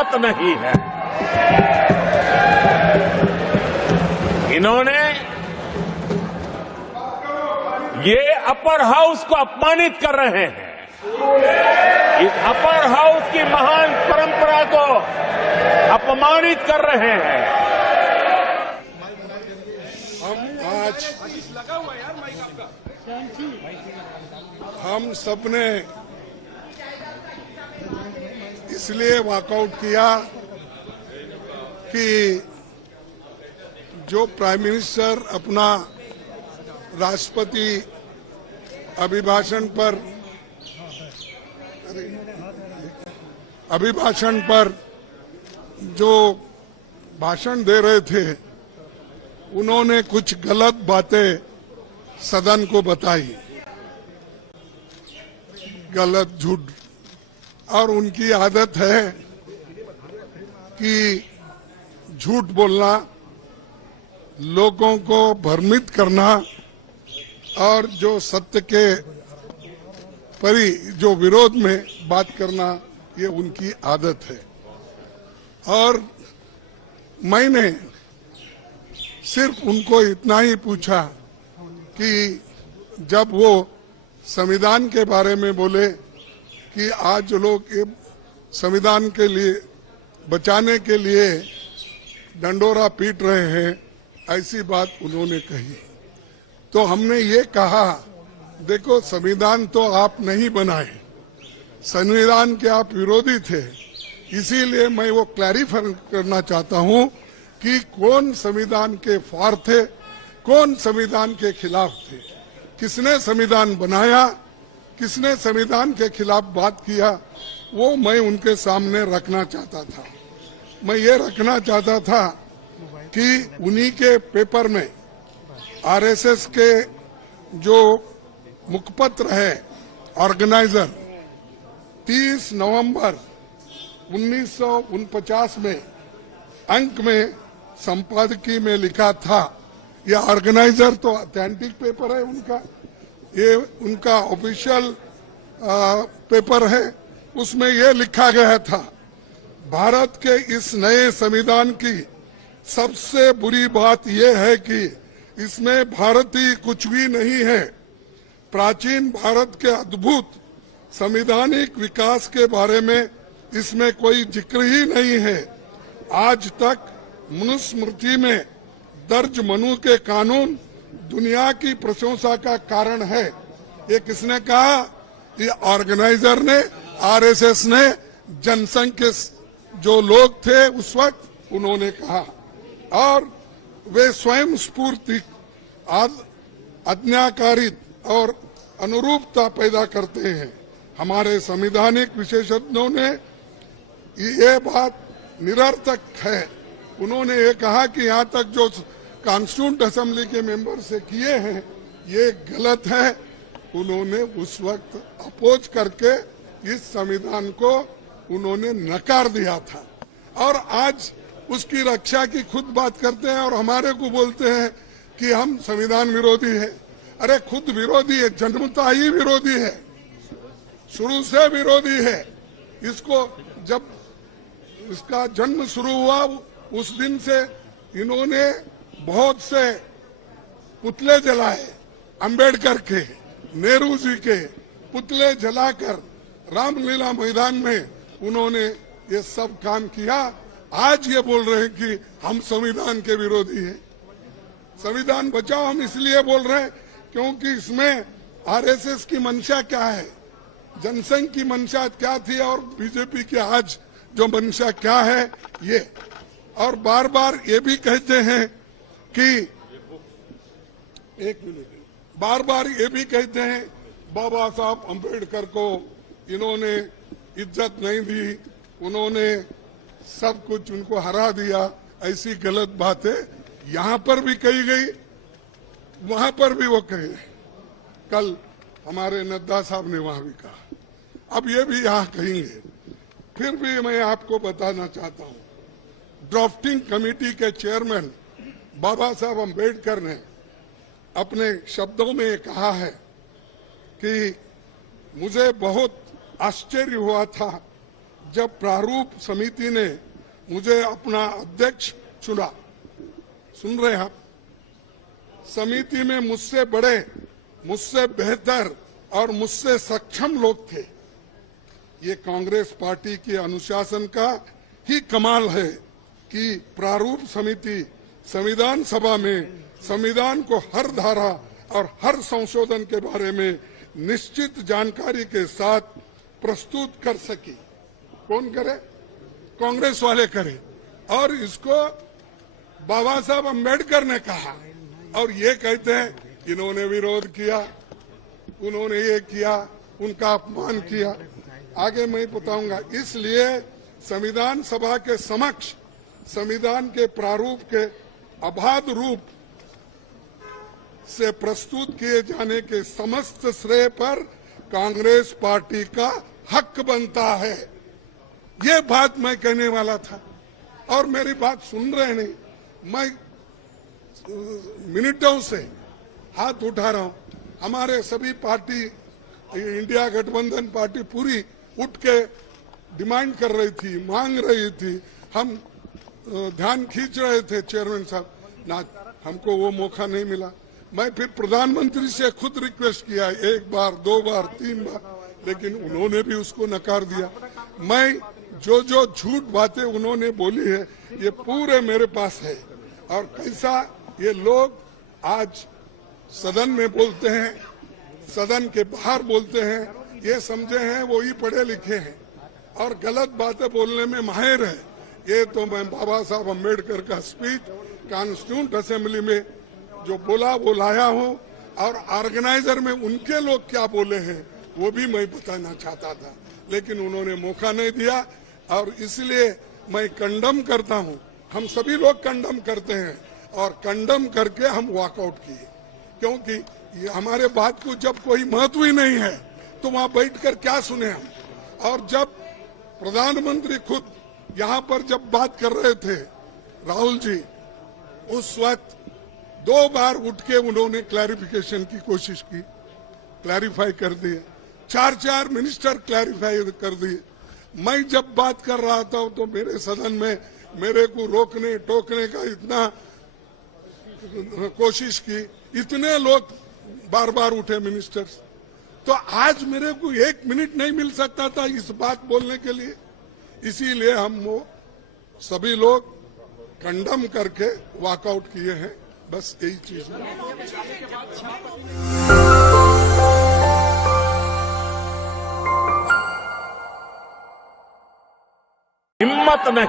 हिम्मत नहीं है। इन्होंने ये अपर हाउस को अपमानित कर रहे हैं। इस अपर हाउस की महान परंपरा को अपमानित कर रहे हैं। हम सबने इसलिए वॉकआउट किया कि जो प्राइम मिनिस्टर अपना राष्ट्रपति अभिभाषण पर जो भाषण दे रहे थे, उन्होंने कुछ गलत बातें सदन को बताई, गलत झूठ, और उनकी आदत है कि झूठ बोलना, लोगों को भ्रमित करना और जो सत्य के जो विरोध में बात करना, ये उनकी आदत है। और मैंने सिर्फ उनको इतना ही पूछा कि जब वो संविधान के बारे में बोले कि आज लोग संविधान के लिए बचाने के लिए डंडोरा पीट रहे हैं, ऐसी बात उन्होंने कही, तो हमने ये कहा, देखो संविधान तो आप नहीं बनाए, संविधान के आप विरोधी थे, इसीलिए मैं वो क्लैरिफाई करना चाहता हूं कि कौन संविधान के फार थे, कौन संविधान के खिलाफ थे, किसने संविधान बनाया, किसने संविधान के खिलाफ बात किया, वो मैं उनके सामने रखना चाहता था। मैं ये रखना चाहता था कि उन्हीं के पेपर में आरएसएस के जो मुखपत्र है ऑर्गेनाइजर 30 नवंबर 1949 में अंक में संपादकीय में लिखा था। ये ऑर्गेनाइजर तो ऑथेंटिक पेपर है उनका, ये उनका ऑफिशियल पेपर है। उसमें ये लिखा गया था, भारत के इस नए संविधान की सबसे बुरी बात यह है कि इसमें भारतीय कुछ भी नहीं है। प्राचीन भारत के अद्भुत संवैधानिक विकास के बारे में इसमें कोई जिक्र ही नहीं है। आज तक मनुस्मृति में दर्ज मनु के कानून दुनिया की प्रशंसा का कारण है। ये किसने कहा? ये ऑर्गेनाइजर ने, आरएसएस ने, जनसंघ के जो लोग थे उस वक्त उन्होंने कहा, और वे स्वयं स्फूर्ति आज्ञाकारित और अनुरूपता पैदा करते हैं। हमारे संवैधानिक विशेषज्ञों ने ये बात निरर्थक है। उन्होंने ये कहा कि यहाँ तक जो कॉन्स्टिट्यूंट असेंबली के मेंबर से किए हैं ये गलत है। उन्होंने उस वक्त अपोज करके इस संविधान को उन्होंने नकार दिया था, और आज उसकी रक्षा की खुद बात करते हैं और हमारे को बोलते हैं कि हम संविधान विरोधी है। अरे खुद विरोधी है, जन्मता ही विरोधी है, शुरू से विरोधी है। इसको जब इसका जन्म शुरू हुआ उस दिन से इन्होंने बहुत से पुतले जलाए, अंबेडकर के, नेहरू जी के पुतले जलाकर रामलीला मैदान में उन्होंने ये सब काम किया। आज ये बोल रहे हैं कि हम संविधान के विरोधी हैं। संविधान बचाओ हम इसलिए बोल रहे हैं क्योंकि इसमें आरएसएस की मंशा क्या है, जनसंघ की मंशा क्या थी और बीजेपी की आज जो मंशा क्या है ये। और बार बार ये भी कहते हैं कि बार बार ये भी कहते हैं बाबा साहब अंबेडकर को इन्होंने इज्जत नहीं दी, उन्होंने सब कुछ उनको हरा दिया। ऐसी गलत बातें यहाँ पर भी कही गई, वहां पर भी वो कहे। कल हमारे नड्डा साहब ने वहां भी कहा, अब ये भी यहाँ कहेंगे। फिर भी मैं आपको बताना चाहता हूँ, ड्राफ्टिंग कमेटी के चेयरमैन बाबा साहब अंबेडकर ने अपने शब्दों में कहा है कि मुझे बहुत आश्चर्य हुआ था जब प्रारूप समिति ने मुझे अपना अध्यक्ष चुना, सुन रहे हैं आप, समिति में मुझसे बड़े, मुझसे बेहतर और मुझसे सक्षम लोग थे। ये कांग्रेस पार्टी के अनुशासन का ही कमाल है कि प्रारूप समिति संविधान सभा में संविधान को हर धारा और हर संशोधन के बारे में निश्चित जानकारी के साथ प्रस्तुत कर सकी। कौन करे? कांग्रेस वाले करे। और इसको बाबा साहब अम्बेडकर ने कहा, और ये कहते हैं इन्होंने विरोध किया, उन्होंने ये किया, उनका अपमान किया। आगे मैं बताऊंगा। इसलिए संविधान सभा के समक्ष संविधान के प्रारूप के अबाध रूप से प्रस्तुत किए जाने के समस्त श्रेय पर कांग्रेस पार्टी का हक बनता है। ये बात मैं कहने वाला था, और मेरी बात सुन रहे नहीं। मैं मिनटों से हाथ उठा रहा हूं। हमारे सभी पार्टी, इंडिया गठबंधन पार्टी पूरी उठ के डिमांड कर रही थी, मांग रही थी। हम ध्यान खींच रहे थे चेयरमैन साहब, ना हमको वो मौका नहीं मिला। मैं फिर प्रधानमंत्री से खुद रिक्वेस्ट किया, 1 बार 2 बार 3 बार, लेकिन उन्होंने भी उसको नकार दिया। मैं जो झूठ बातें उन्होंने बोली है ये पूरे मेरे पास है। और कैसा ये लोग आज सदन में बोलते हैं, सदन के बाहर बोलते हैं, ये समझे हैं वो ही पढ़े लिखे हैं और गलत बातें बोलने में माहिर है। ये तो मैं बाबा साहब अम्बेडकर का स्पीच कॉन्स्टिट्यूंट असेंबली में जो बोला वो लाया हूं, और ऑर्गेनाइजर में उनके लोग क्या बोले हैं वो भी मैं बताना चाहता था, लेकिन उन्होंने मौका नहीं दिया। और इसलिए मैं कंडम करता हूं, हम सभी लोग कंडम करते हैं, और कंडम करके हम वॉकआउट किए, क्योंकि ये हमारे बात को जब कोई महत्व ही नहीं है तो वहां बैठकर क्या सुने हम। और जब प्रधानमंत्री खुद यहाँ पर जब बात कर रहे थे राहुल जी, उस वक्त 2 बार उठ के उन्होंने क्लैरिफिकेशन की कोशिश की, क्लैरिफाई कर दिए। 4 मिनिस्टर क्लैरिफाई कर दिए। मैं जब बात कर रहा था तो मेरे सदन में मेरे को रोकने टोकने का इतना कोशिश की, इतने लोग बार बार उठे मिनिस्टर्स। तो आज मेरे को 1 मिनट नहीं मिल सकता था इस बात बोलने के लिए। इसीलिए हम वो सभी लोग कंडम करके वॉकआउट किए हैं। बस यही चीज है। हिम्मत नहीं।